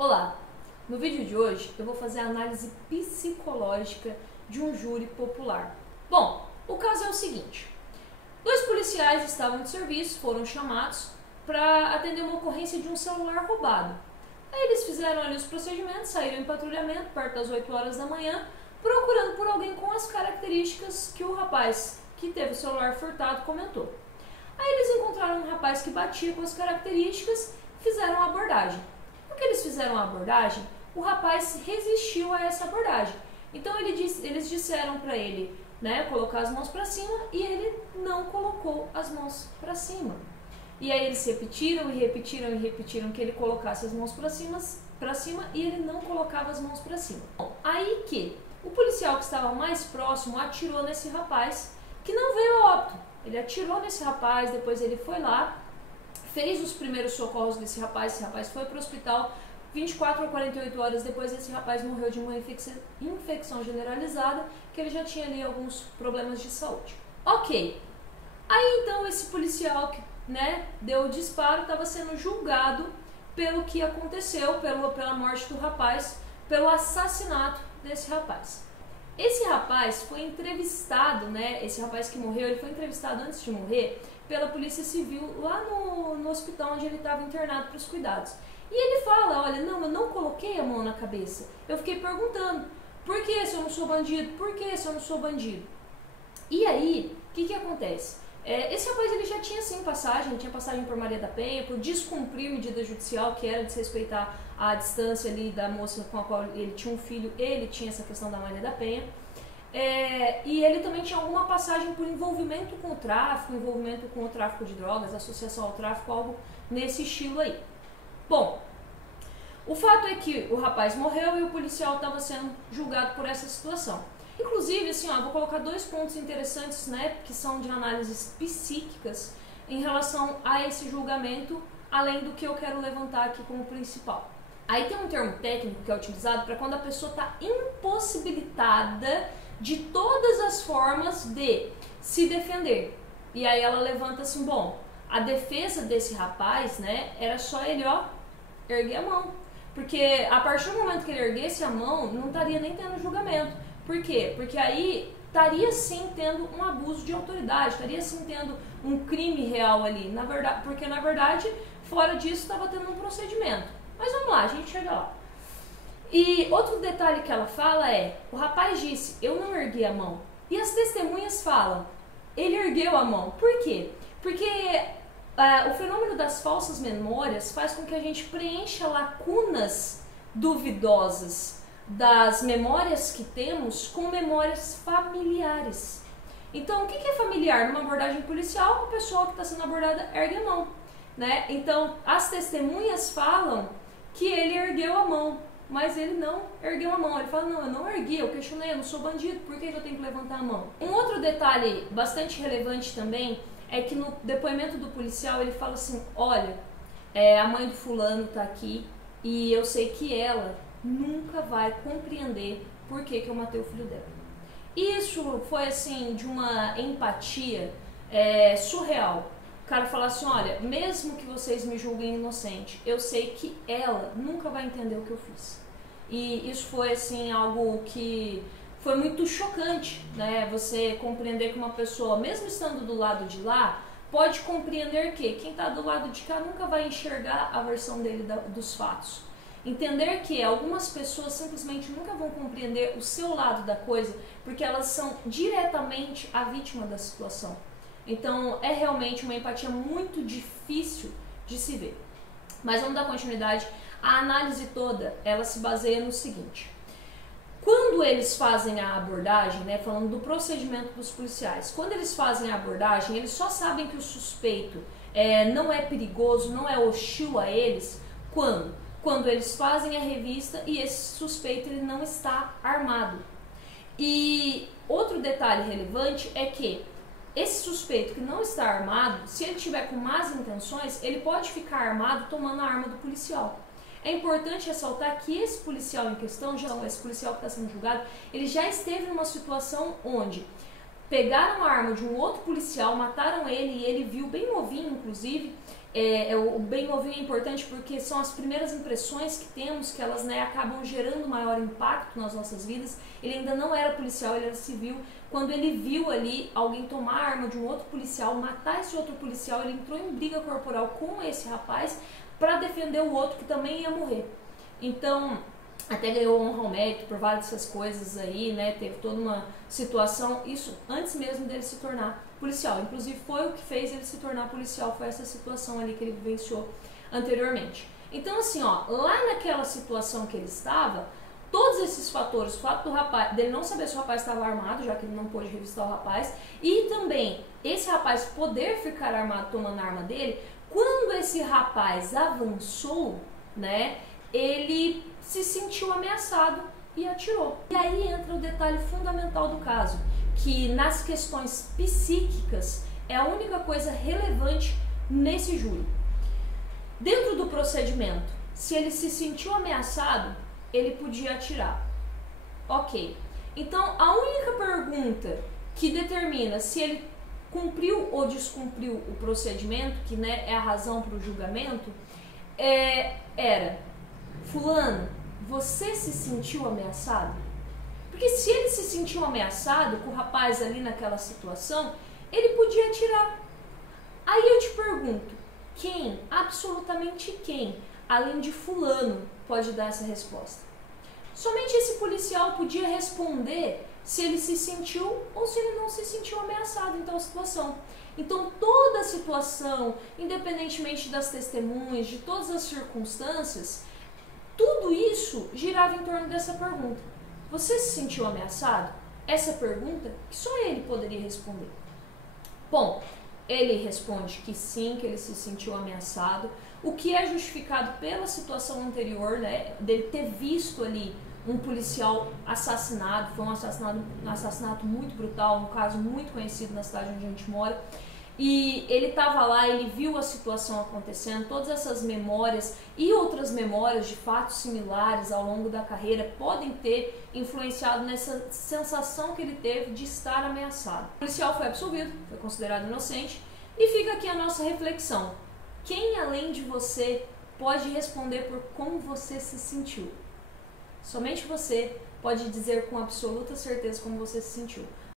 Olá! No vídeo de hoje eu vou fazer a análise psicológica de um júri popular. Bom, o caso é o seguinte: dois policiais estavam de serviço, foram chamados para atender uma ocorrência de um celular roubado. Aí eles fizeram ali os procedimentos, saíram em patrulhamento perto das 8 horas da manhã, procurando por alguém com as características que o rapaz que teve o celular furtado comentou. Aí eles encontraram um rapaz que batia com as características, fizeram a abordagem. Porque eles fizeram a abordagem, o rapaz resistiu a essa abordagem. Então eles disseram para ele, colocar as mãos para cima, e ele não colocou as mãos para cima. E aí eles repetiram e repetiram e repetiram que ele colocasse as mãos para cima e ele não colocava as mãos para cima. Bom, aí que o policial que estava mais próximo atirou nesse rapaz, que não veio a óbito. Ele atirou nesse rapaz, depois ele foi lá, fez os primeiros socorros desse rapaz, esse rapaz foi para o hospital, 24 a 48 horas depois esse rapaz morreu de uma infecção generalizada, que ele já tinha ali alguns problemas de saúde. Ok, aí então esse policial que deu o disparo estava sendo julgado pelo que aconteceu, pela morte do rapaz, pelo assassinato desse rapaz. Esse rapaz foi entrevistado, esse rapaz que morreu, ele foi entrevistado antes de morrer pela Polícia Civil lá no hospital onde ele estava internado para os cuidados. E ele fala, olha, não, eu não coloquei a mão na cabeça. Eu fiquei perguntando, por que se eu não sou bandido? Por que se eu não sou bandido? E aí, o que acontece? Esse rapaz ele já tinha sim passagem, ele tinha passagem por Maria da Penha, por descumprir medida judicial, que era desrespeitar a distância ali da moça com a qual ele tinha um filho, ele tinha essa questão da Maria da Penha. E ele também tinha alguma passagem por envolvimento com o tráfico de drogas, associação ao tráfico, algo nesse estilo aí. Bom, o fato é que o rapaz morreu e o policial estava sendo julgado por essa situação. Inclusive, assim, vou colocar dois pontos interessantes, que são de análises psíquicas em relação a esse julgamento, além do que eu quero levantar aqui como principal. Aí tem um termo técnico que é utilizado para quando a pessoa está impossibilitada de todas as formas de se defender. E aí ela levanta assim, bom, a defesa desse rapaz, era só ele, erguer a mão. Porque a partir do momento que ele erguesse a mão, não estaria nem tendo julgamento. Por quê? Porque aí estaria sim tendo um abuso de autoridade, estaria sim tendo um crime real ali, porque na verdade, fora disso, estava tendo um procedimento. Mas vamos lá, a gente chega lá. E outro detalhe que ela fala é, o rapaz disse, eu não ergui a mão. E as testemunhas falam, ele ergueu a mão. Por quê? Porque o fenômeno das falsas memórias faz com que a gente preencha lacunas duvidosas das memórias que temos com memórias familiares. Então, o que é familiar? Numa abordagem policial, a pessoa que está sendo abordada ergue a mão. Então, as testemunhas falam que ele ergueu a mão, mas ele não ergueu a mão. Ele fala, não, eu não ergui, eu questionei, eu não sou bandido, por que eu tenho que levantar a mão? Um outro detalhe bastante relevante também é que no depoimento do policial ele fala assim, olha, a mãe do fulano está aqui e eu sei que ela nunca vai compreender por que eu matei o filho dela. Isso foi assim de uma empatia surreal. O cara fala assim, olha, mesmo que vocês me julguem inocente, eu sei que ela nunca vai entender o que eu fiz. E isso foi assim algo que foi muito chocante, você compreender que uma pessoa, mesmo estando do lado de lá, pode compreender que quem está do lado de cá nunca vai enxergar a versão dele dos fatos. Entender que algumas pessoas simplesmente nunca vão compreender o seu lado da coisa, porque elas são diretamente a vítima da situação. Então é realmente uma empatia muito difícil de se ver. Mas vamos dar continuidade. A análise toda, ela se baseia no seguinte. Quando eles fazem a abordagem, falando do procedimento dos policiais, quando eles fazem a abordagem, eles só sabem que o suspeito não é perigoso, não é hostil a eles, quando eles fazem a revista e esse suspeito ele não está armado. E outro detalhe relevante é que esse suspeito que não está armado, se ele tiver com más intenções, ele pode ficar armado tomando a arma do policial. É importante ressaltar que esse policial em questão, esse policial que está sendo julgado, ele já esteve numa situação onde pegaram a arma de um outro policial, mataram ele e ele viu bem novinho, inclusive, O bem-ovinho é importante porque são as primeiras impressões que temos, que elas, né, acabam gerando maior impacto nas nossas vidas. Ele ainda não era policial, ele era civil. Quando ele viu ali alguém tomar a arma de um outro policial, matar esse outro policial, ele entrou em briga corporal com esse rapaz para defender o outro que também ia morrer. Então, até ganhou honra ao mérito por várias dessas coisas aí, né? Teve toda uma situação, isso antes mesmo dele se tornar policial. Inclusive foi o que fez ele se tornar policial, foi essa situação ali que ele vivenciou anteriormente. Então assim, ó, lá naquela situação que ele estava, todos esses fatores, o fato do rapaz, dele não saber se o rapaz estava armado, já que ele não pôde revistar o rapaz, e também esse rapaz poder ficar armado tomando a arma dele, quando esse rapaz avançou, né, ele se sentiu ameaçado e atirou. E aí entra o detalhe fundamental do caso, que nas questões psíquicas é a única coisa relevante nesse júri. Dentro do procedimento, se ele se sentiu ameaçado, ele podia atirar. Ok. Então, a única pergunta que determina se ele cumpriu ou descumpriu o procedimento, que, né, é a razão para o julgamento, era: fulano, você se sentiu ameaçado? Porque se ele se sentiu ameaçado com o rapaz ali naquela situação, ele podia atirar. Aí eu te pergunto, quem, absolutamente quem, além de fulano, pode dar essa resposta? Somente esse policial podia responder se ele se sentiu ou se ele não se sentiu ameaçado em tal situação. Então toda a situação, independentemente das testemunhas, de todas as circunstâncias, tudo isso girava em torno dessa pergunta. Você se sentiu ameaçado? Essa pergunta que só ele poderia responder. Bom, ele responde que sim, que ele se sentiu ameaçado, o que é justificado pela situação anterior, né, dele ter visto ali um policial assassinado. Foi um assassinato muito brutal, um caso muito conhecido na cidade onde a gente mora. E ele estava lá, ele viu a situação acontecendo, todas essas memórias e outras memórias de fatos similares ao longo da carreira podem ter influenciado nessa sensação que ele teve de estar ameaçado. O policial foi absolvido, foi considerado inocente, e fica aqui a nossa reflexão. Quem além de você pode responder por como você se sentiu? Somente você pode dizer com absoluta certeza como você se sentiu.